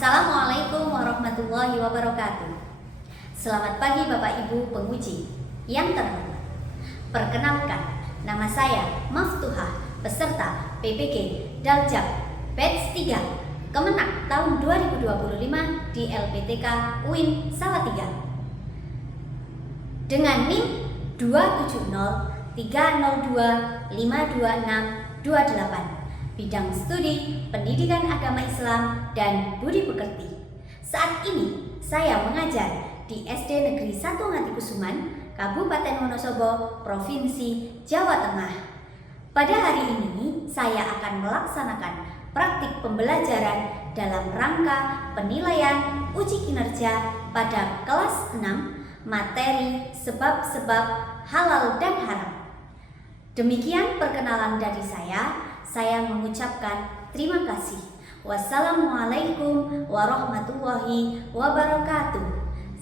Assalamualaikum warahmatullahi wabarakatuh. Selamat pagi Bapak Ibu penguji yang terhormat. Perkenalkan, nama saya Maftuhah, peserta PPG Daljab Batch 3 Kemenak tahun 2025 di LPTK UIN Salatiga. Dengan NIM 27030252628. Bidang studi Pendidikan Agama Islam dan Budi Pekerti. Saat ini saya mengajar di SD Negeri 1 Ngatikusuman, Kabupaten Wonosobo, Provinsi Jawa Tengah. Pada hari ini saya akan melaksanakan praktik pembelajaran dalam rangka penilaian uji kinerja pada kelas 6 materi sebab-sebab halal dan haram. Demikian perkenalan dari saya mengucapkan terima kasih. Wassalamualaikum warahmatullahi wabarakatuh.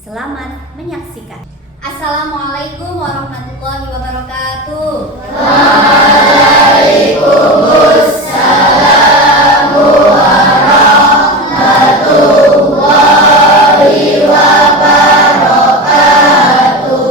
Selamat menyaksikan. Assalamualaikum warahmatullahi wabarakatuh. Waalaikumsalam warahmatullahi wabarakatuh.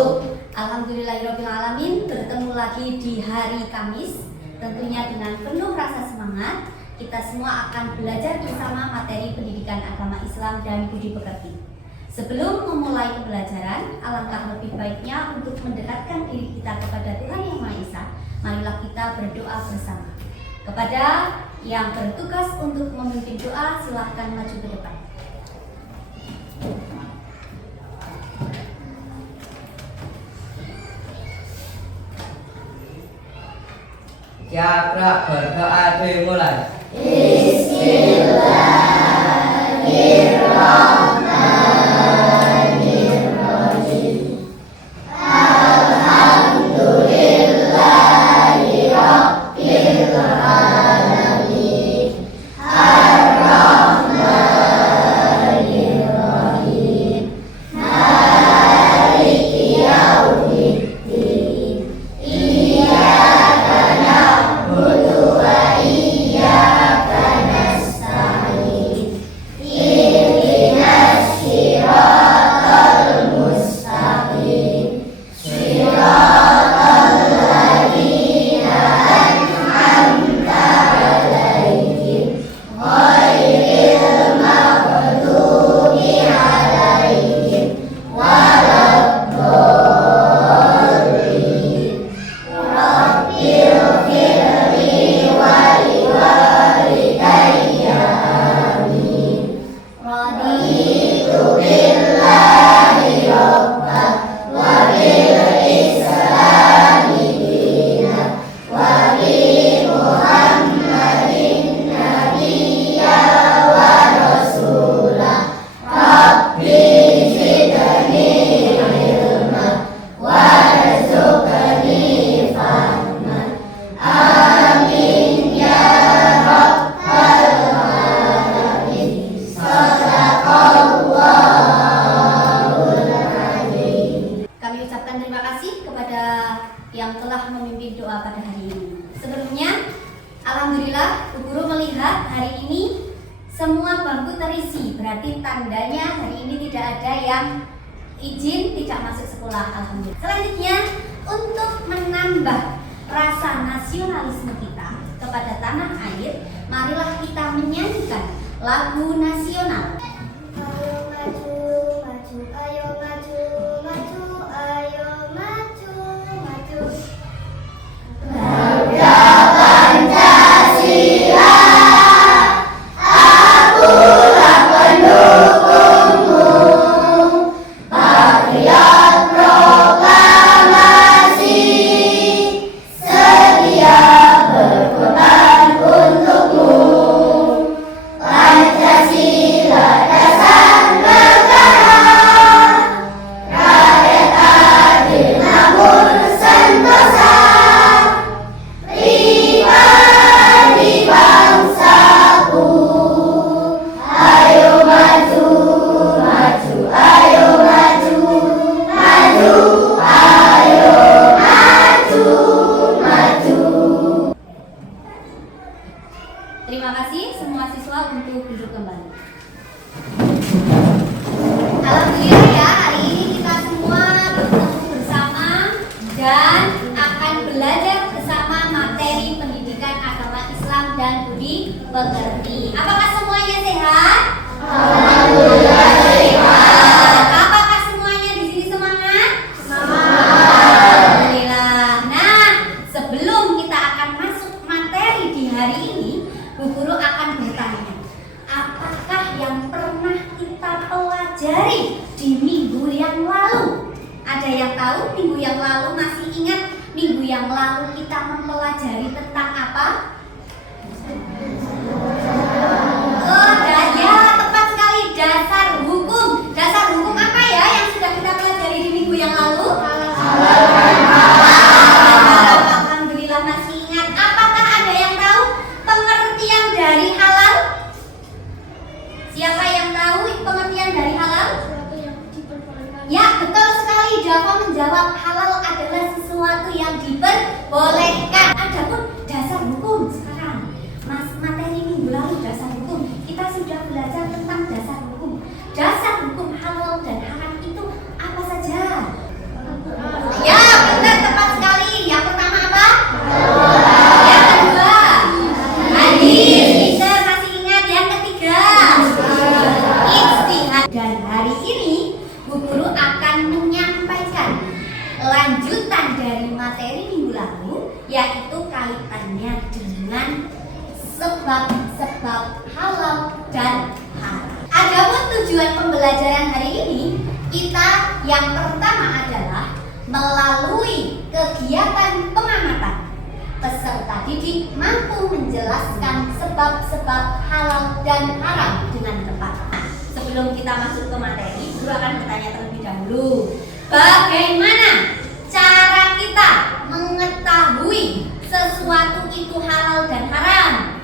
Alhamdulillahirabbil alamin, bertemu lagi di hari Kamis. Tentunya dengan penuh rasa semangat, kita semua akan belajar bersama materi pendidikan agama Islam dan budi pekerti. Sebelum memulai pembelajaran, alangkah lebih baiknya untuk mendekatkan diri kita kepada Tuhan Yang Maha Esa. Marilah kita berdoa bersama. Kepada yang bertugas untuk memimpin doa, silahkan maju ke depan. Siapa berdoa dimulai? Bismillahirrahmanirrahim. Alhamdulillahirabbil alamin. Ar-Rahmanir-Rahim. Maliki yaumiddin. Iyyaka na'budu wa iyyaka nasta'in. Ihdinas siratal mustaqim. Siratal ladzina an'amta 'alaihim ghairil maghdubi 'alaihim waladdallin. Rabbighfirli wa liwalidayya amin. Raditu billahi rabban wa bil islami dinan wa bi Muhammadin nabiyya wa rasulah. Rabbi zidni ilman warzuqni fahman. Amin ya rabbal alamin. Sadaqallahul azim. Kami ucapkan terima kasih kepada yang telah memimpin doa pada hari ini. Sebelumnya, alhamdulillah Bu Guru melihat hari ini semua bangku terisi. Berarti tandanya hari ini tidak ada yang izin tidak masuk sekolah. Alhamdulillah. Selanjutnya, untuk menambah rasa nasionalisme kita kepada tanah air, marilah kita menyanyikan lagu nasional. Ayo maju, maju, ayo maju, maju, ayo maju, maju. Marga Pancasila, akulah pendukungmu. Patriot proklamasi, sedia berkorban untukmu. Pancasila pelajari di minggu yang lalu? Ada yang tahu minggu yang lalu? Masih ingat minggu yang lalu kita mempelajari tentang apa? Oh, ya, tepat sekali, dasar hukum. Dasar hukum apa ya yang sudah kita pelajari di minggu yang lalu? Alhamdulillah masih ingat. Apakah ada yang tahu pengertian dari halal? Siapa yang tahu pengertian dari halal? Ya, betul sekali. Dava menjawab, halal adalah sesuatu yang diperbolehkan. Adapun dasar hukum sekarang, materi minggu lalu dasar hukum, kita sudah belajar tentang dasar hukum. Dasar hukum halal dan haram itu apa saja? Ya, benar, tepat sekali. Yang pertama apa? Yang kedua, hadis. Pintar, masih ingat. Yang ketiga, ijtihad. Dan hari ini Bu Guru akan menyampaikan lanjutan dari materi minggu lalu, yaitu kaitannya dengan sebab-sebab halal dan haram. Adapun tujuan pembelajaran hari ini, kita yang pertama adalah melalui kegiatan pengamatan, peserta didik mampu menjelaskan sebab-sebab halal dan haram dengan tepat. Sebelum kita masuk ke materi, Guru akan bertanya terlebih dahulu, bagaimana cara kita mengetahui sesuatu itu halal dan haram?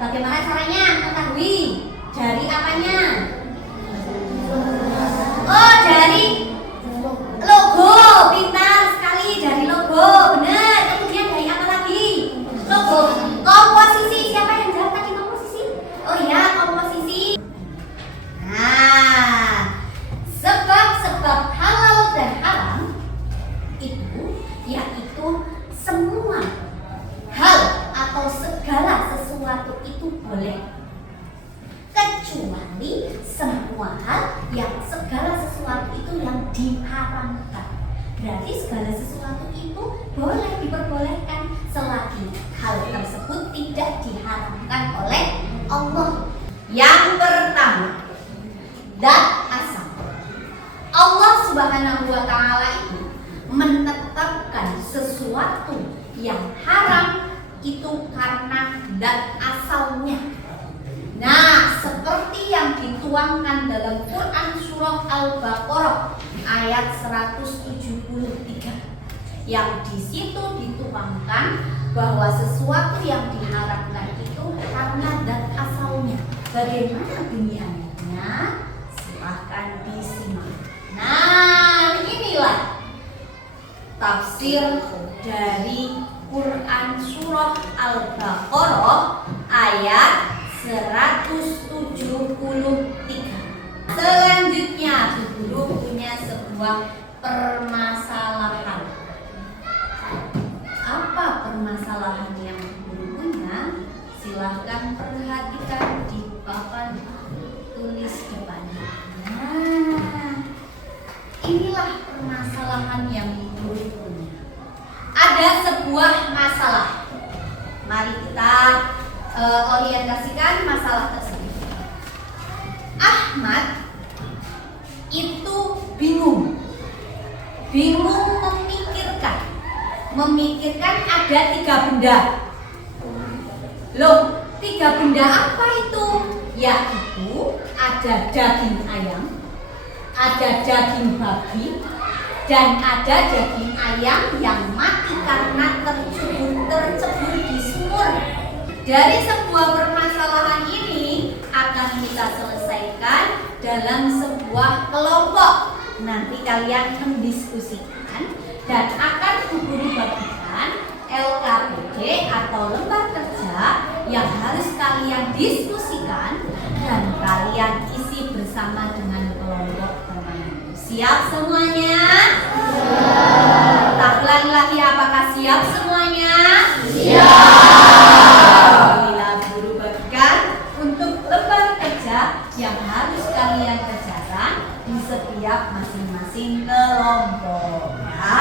Bagaimana caranya mengetahui? Dari apanya? Oh, dari logo. Pintar sekali, dari logo. Benar. Kemudian dari apa lagi? Logo. Komposisi. Siapa yang jawab tadi komposisi? Oh iya, komposisi. Nah, sebab-sebab halal dan haram itu yaitu semua hal atau segala sesuatu itu boleh, kecuali semua hal yang segala sesuatu itu yang diharamkan. Berarti segala sesuatu itu boleh diperbolehkan selagi hal tersebut tidak diharamkan oleh Allah. Yang pertama, zat asal. Allah Subhanahu wa Ta'ala itu menetapkan sesuatu yang haram itu karena zat asalnya. Nah, seperti yang dituangkan dalam Quran surah Al-Baqarah ayat 173, yang di situ dituangkan bahwa sesuatu yang diharamkan itu karena zat asalnya. Bagaimana bunyinya? Silahkan disimak. Nah, inilah tafsir dari Quran surah Al-Baqarah ayat 173. Selanjutnya, Guru punya sebuah permasalahan. Apa permasalahan yang Guru punya? Silahkan perhatikan di papan tulis depannya. Nah, inilah permasalahan yang Guru punya. Ada sebuah masalah. Mari kita orientasikan masalah tersebut. Ahmad itu bingung memikirkan ada 3 benda. Loh, 3 benda apa itu? Yaitu ada daging ayam, ada daging babi, dan ada daging ayam yang mati karena tercebur di sumur. Dari sebuah permasalahan ini akan kita selesaikan dalam sebuah kelompok. Nanti kalian mendiskusikan dan akan Guru bagikan LKPD atau lembar kerja yang harus kalian diskusikan dan kalian isi bersama dengan kelompok teman. Siap semuanya? Tak ulangi lagi, apakah siap semuanya? Alhamdulillah, Guru bagikan untuk lembar kerja yang harus kalian kerjakan di setiap masing-masing kelompok, ya.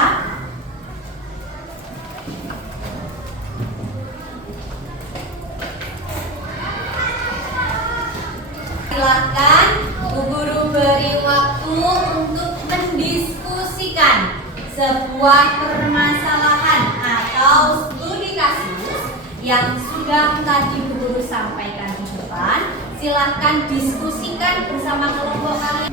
Silakan Bu Guru diberi waktu untuk mendiskusikan sebuah permasalahan atau studi kasus yang sudah tadi Bu Guru sampaikan di depan. Silahkan diskusikan bersama kelompok kalian.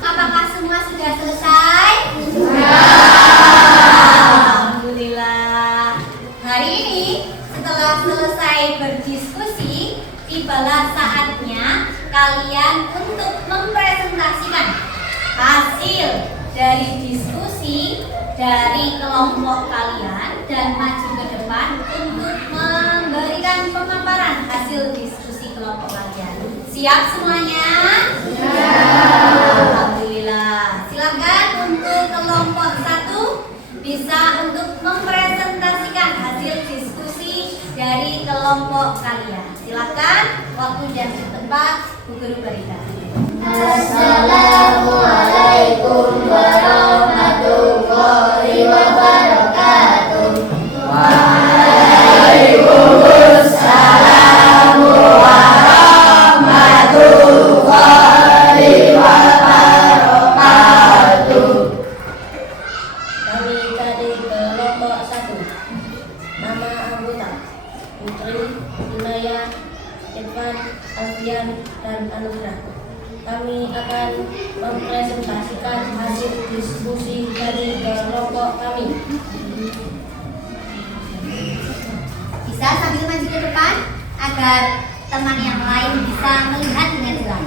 Apakah semua sudah selesai? Alhamdulillah. Hari ini setelah selesai berdiskusi, tibalah saatnya kalian untuk mempresentasikan hasil dari diskusi dari kelompok kalian dan maju ke depan untuk memberikan pemaparan hasil diskusi kelompok kalian. Siap semuanya? Alhamdulillah. Silakan untuk kelompok 1 bisa untuk mempresentasikan hasil diskusi dari kelompok kalian. Silakan, waktu dan tempat Bu Guru berikan. Assalamualaikum warahmatullahi wabarakatuh. Waalaikumsalam warahmatullahi wabarakatuh. Kami dari kelompok 1. Nama anggota Putri, Inaya, Irfan, Alfian, dan Anugrah. Kami akan mempresentasikan hasil diskusi dari kelompok kami. Bisa sambil maju ke depan agar teman yang lain bisa melihat dengan jelas.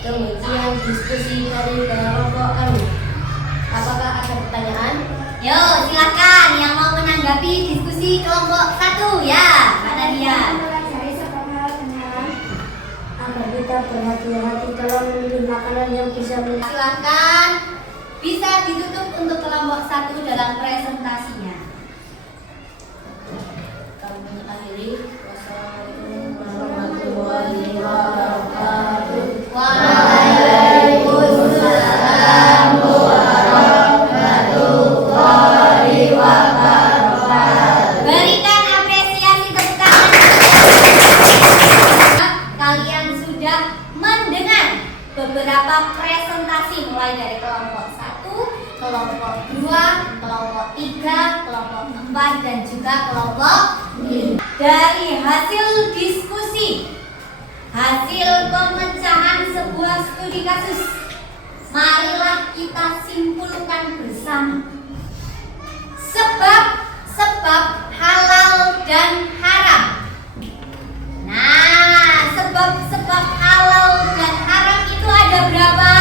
Demikian diskusi dari kelompok kami. Apakah ada pertanyaan? Yo, silakan yang mau menanggapi diskusi kelompok 1 ya, Mbak Nadia. Agar kita berhati-hati dalam memilih makanan yang bisa Silakan bisa ditutup untuk kelompok 1 dalam presentasinya. kami akhiri. Wassalamualaikum warahmatullahi wabarakatuh. Waalaikumsalam warahmatullahi wabarakatuh. Berikan apresiasi tepuk tangan. Kalian sudah mendengar beberapa presentasi mulai dari kelompok 1, kelompok 2, kelompok 3, kelompok 4, dan juga kelompok 5. Dari hasil diskusi, hasil pemecahan sebuah studi kasus, marilah kita simpulkan bersama sebab halal dan haram. Nah, sebab halal dan haram itu ada berapa?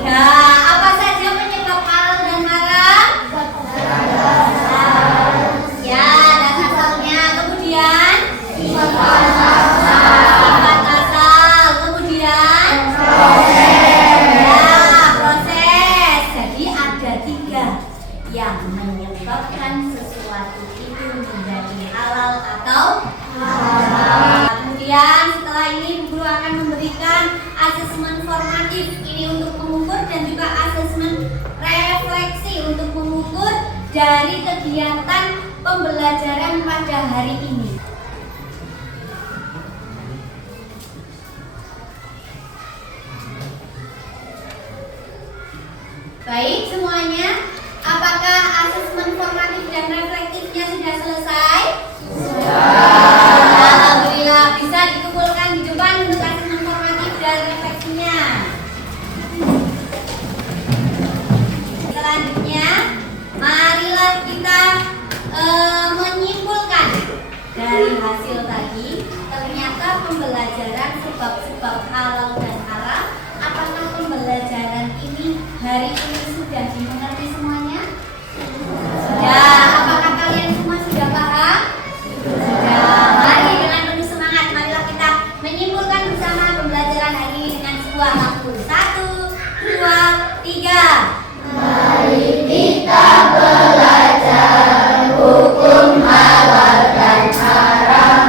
3. Apa saja penyebab halal dan haram? Ya, dan asalnya. Kemudian Sifat asal. Kemudian proses. Jadi ada 3 yang menyebabkan sesuatu itu menjadi halal atau haram. Kemudian setelah ini guru akan memberikan asesmen formatif ini untuk mengukur dan juga asesmen refleksi untuk mengukur dari kegiatan pembelajaran pada hari ini. Baik semuanya, apakah asesmen formatif dan reflektifnya sudah selesai? Alhamdulillah, bisa dikumpulkan di depan untuk asesmen formatif dan refleksinya. Selanjutnya, marilah kita menyimpulkan dari hasil tadi. Ternyata pembelajaran sebab-sebab halal dan haram, apakah pembelajaran ini hari ini sudah dimengerti semuanya? Sudah. Apakah kalian semua sudah paham? Sudah. Mari dengan penuh semangat, marilah kita menyimpulkan bersama pembelajaran hari ini dengan sebuah waktu. 1, 2, 3. Mari kita belajar hukum halal dan haram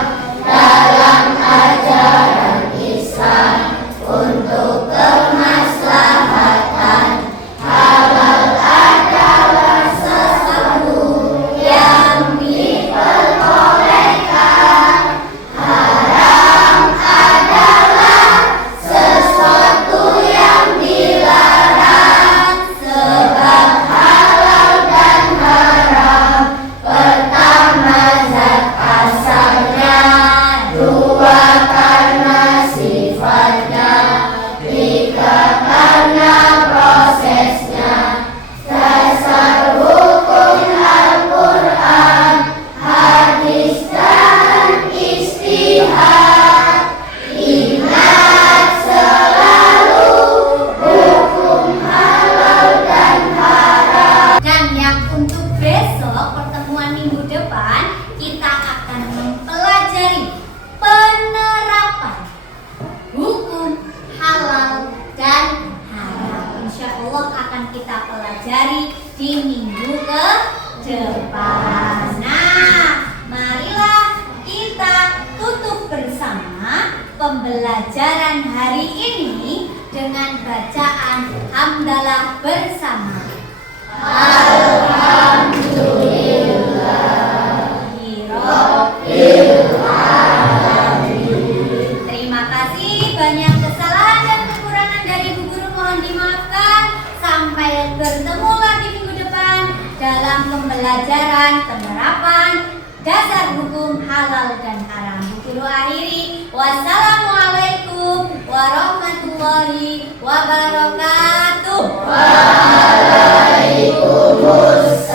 dalam ajaran Islam untuk kemaslahatan. Halal adalah sesuatu yang diperbolehkan, haram adalah sesuatu yang dilarang. Sebab halal dan haram, pertama zat asalnya, 2 karena sifatnya, 3 karena prosesnya. Dasar hukum Al-Quran, hadis dan ijtihad. Ingat selalu hukum halal dan haram. Dan yang untuk besok pertemuan minggu depan kita akan mempelajari penerapan hukum halal dan haram. Insya Allah akan kita pelajari di minggu ke depan. Nah, marilah kita tutup bersama pembelajaran hari ini dengan bacaan hamdalah bersama. Terima kasih, banyak kesalahan dan kekurangan dari Bu Guru mohon dimaafkan. Sampai bertemu lagi minggu depan dalam pembelajaran penerapan dasar hukum halal dan haram. Bu Guru akhiri, wassalamualaikum warahmatullahi wabarakatuh. Waalaikumsalam.